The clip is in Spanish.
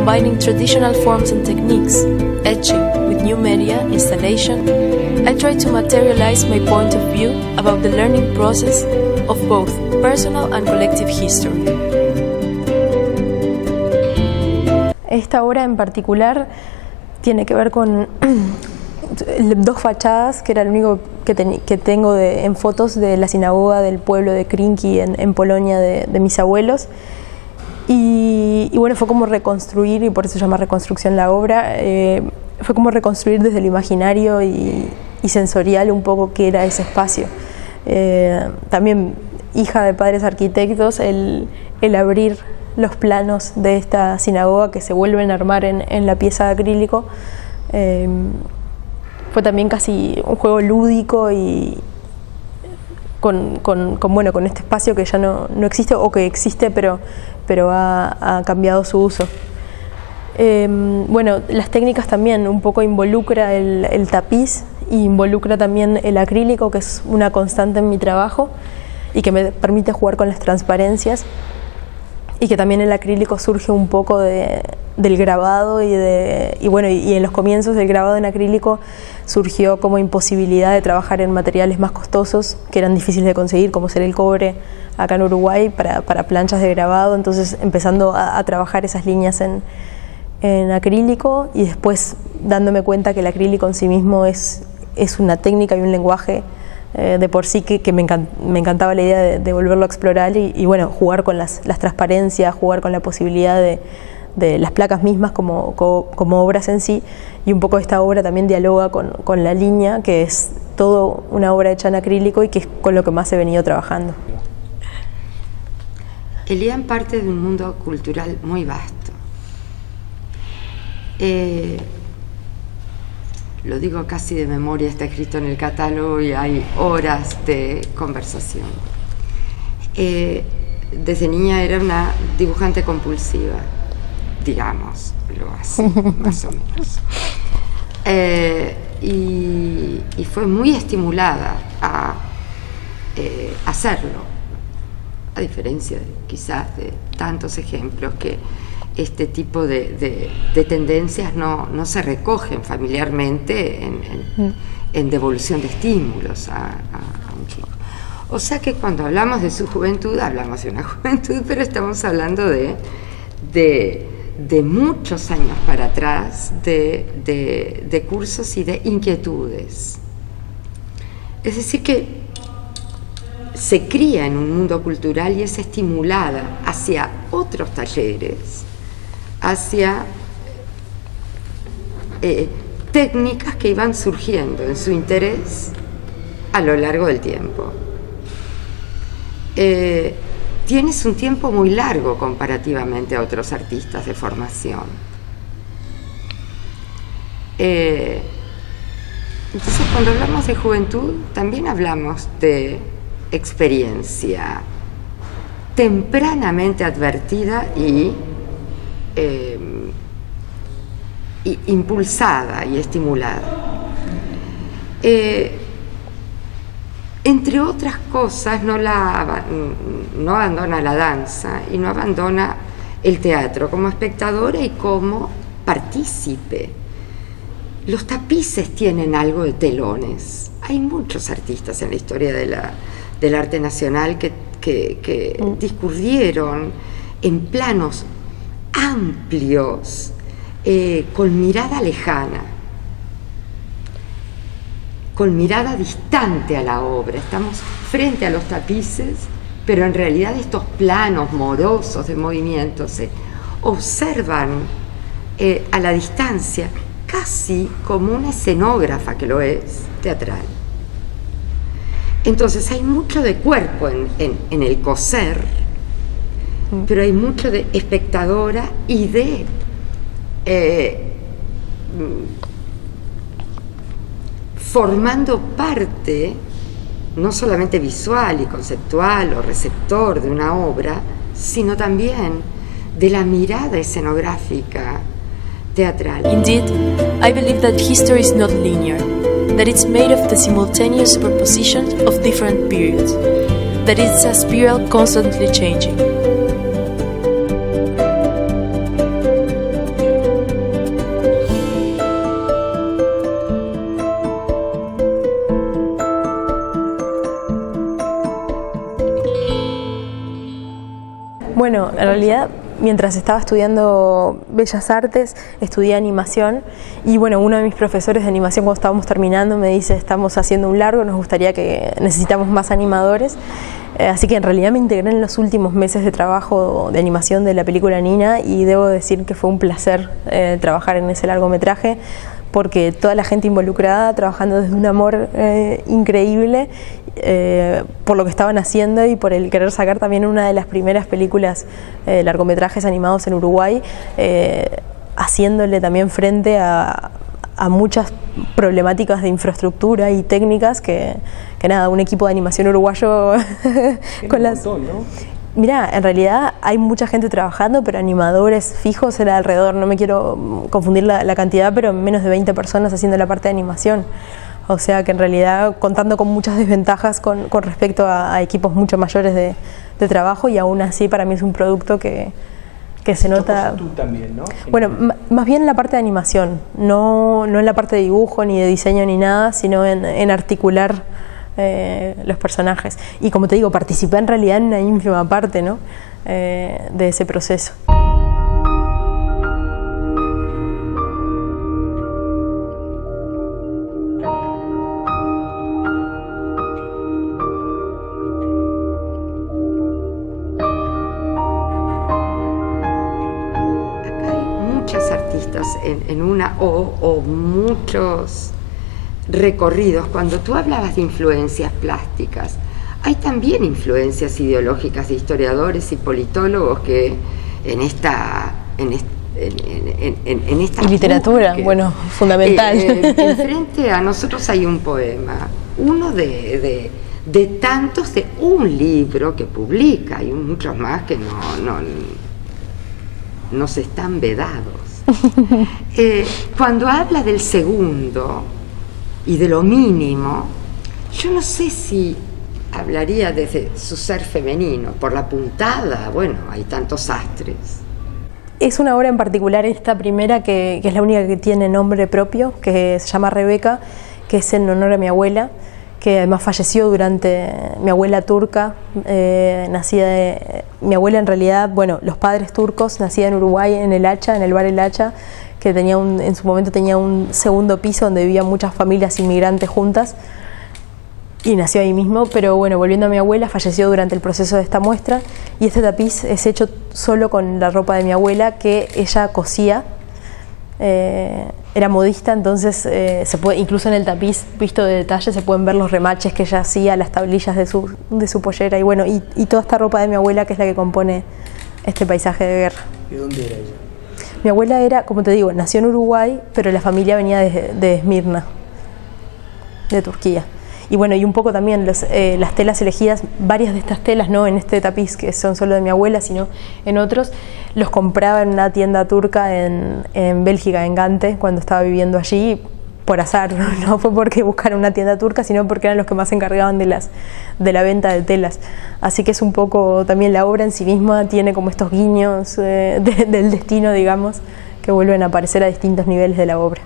combining traditional forms and techniques, etching with new media, installation, I try to materialize my point of view about the learning process of both personal and collective history. Esta obra en particular tiene que ver con dos fachadas, que era lo único que tengo en fotos de la sinagoga del pueblo de Krinki en Polonia de mis abuelos. Y bueno, fue como reconstruir, y por eso se llama Reconstrucción la obra, fue como reconstruir desde lo imaginario y sensorial un poco qué era ese espacio. También hija de padres arquitectos, el abrir los planos de esta sinagoga que se vuelven a armar en la pieza de acrílico, fue también casi un juego lúdico y con este espacio que ya no existe, o que existe pero ha cambiado su uso. Bueno, las técnicas también, un poco involucra el tapiz e involucra también el acrílico, que es una constante en mi trabajo y que me permite jugar con las transparencias, y que también el acrílico surge un poco del grabado y en los comienzos del grabado en acrílico surgió como imposibilidad de trabajar en materiales más costosos que eran difíciles de conseguir, como ser el cobre acá en Uruguay para planchas de grabado. Entonces empezando a trabajar esas líneas en acrílico, y después dándome cuenta que el acrílico en sí mismo es una técnica y un lenguaje de por sí que me encantaba la idea de volverlo a explorar y bueno, jugar con las transparencias, jugar con la posibilidad de las placas mismas como obras en sí. Y un poco esta obra también dialoga con la línea, que es todo una obra hecha en acrílico y que es con lo que más he venido trabajando. Elian parte de un mundo cultural muy vasto. Lo digo casi de memoria, está escrito en el catálogo y hay horas de conversación. Desde niña era una dibujante compulsiva, digamos, lo así, más o menos. Y fue muy estimulada a hacerlo, a diferencia quizás de tantos ejemplos que este tipo de tendencias no se recogen familiarmente en devolución de estímulos a un chico. O sea que cuando hablamos de su juventud, hablamos de una juventud, pero estamos hablando de muchos años para atrás, de cursos y de inquietudes. Es decir, que se cría en un mundo cultural y es estimulada hacia otros talleres, hacia técnicas que iban surgiendo en su interés a lo largo del tiempo. Tienes un tiempo muy largo comparativamente a otros artistas de formación. Entonces, cuando hablamos de juventud, también hablamos de experiencia tempranamente advertida y impulsada y estimulada. Entre otras cosas, no abandona la danza y no abandona el teatro como espectadora y como partícipe. Los tapices tienen algo de telones. Hay muchos artistas en la historia del arte nacional que discurrieron en planos amplios, con mirada lejana, con mirada distante a la obra. Estamos frente a los tapices, pero en realidad estos planos morosos de movimiento se observan a la distancia, casi como una escenógrafa que lo es, teatral. Entonces hay mucho de cuerpo en el coser, pero hay mucho de espectadora y de formando parte, no solamente visual y conceptual o receptor de una obra, sino también de la mirada escenográfica teatral. Indeed, I believe that history is not linear, that it's made of the simultaneous superposition of different periods, that it's a spiral constantly changing. mientras estaba estudiando Bellas Artes, estudié animación y bueno, uno de mis profesores de animación cuando estábamos terminando me dice, estamos haciendo un largo, necesitamos más animadores. Así que en realidad me integré en los últimos meses de trabajo de animación de la película Nina y debo decir que fue un placer trabajar en ese largometraje porque toda la gente involucrada trabajando desde un amor increíble por lo que estaban haciendo y por el querer sacar también una de las primeras películas largometrajes animados en Uruguay, haciéndole también frente a muchas problemáticas de infraestructura y técnicas que nada, un equipo de animación uruguayo con las... montón, ¿no? Mirá, en realidad hay mucha gente trabajando, pero animadores fijos era alrededor, no me quiero confundir la cantidad, pero menos de 20 personas haciendo la parte de animación. O sea que en realidad contando con muchas desventajas con respecto a equipos mucho mayores de trabajo y aún así para mí es un producto que se nota... Tú también, ¿no? Bueno, más bien en la parte de animación, no en la parte de dibujo ni de diseño ni nada, sino en articular los personajes. Y como te digo, participé en realidad en una ínfima parte, ¿no? De ese proceso. En una o muchos recorridos. Cuando tú hablabas de influencias plásticas, hay también influencias ideológicas de historiadores y politólogos que en esta y literatura, bueno, fundamental. Enfrente a nosotros hay un poema, uno de tantos, de un libro que publica, hay muchos más que no se están vedados. Cuando habla del segundo y de lo mínimo, yo no sé si hablaría desde su ser femenino, por la puntada, bueno, hay tantos astres. Es una obra en particular, esta primera, que es la única que tiene nombre propio, que se llama Rebeca, que es en honor a mi abuela, que además falleció durante mi abuela turca, nacida mi abuela en realidad, bueno, los padres turcos, nacida en Uruguay, en El Hacha, en el bar El Hacha, que tenía en su momento tenía un segundo piso donde vivían muchas familias inmigrantes juntas, y nació ahí mismo, pero bueno, volviendo a mi abuela, falleció durante el proceso de esta muestra, y este tapiz es hecho solo con la ropa de mi abuela, que ella cosía. Era modista, entonces se puede, incluso en el tapiz visto de detalle se pueden ver los remaches que ella hacía, las tablillas de su pollera y bueno, y toda esta ropa de mi abuela, que es la que compone este paisaje de guerra. ¿De dónde era ella? Mi abuela era, como te digo, nació en Uruguay, pero la familia venía de Esmirna, de Turquía. Y bueno, y un poco también las telas elegidas, varias de estas telas, no en este tapiz que son solo de mi abuela, sino en otros, los compraba en una tienda turca en Bélgica, en Gante, cuando estaba viviendo allí, por azar, no fue porque buscaran una tienda turca, sino porque eran los que más se encargaban de la venta de telas. Así que es un poco, también la obra en sí misma tiene como estos guiños del destino, digamos, que vuelven a aparecer a distintos niveles de la obra.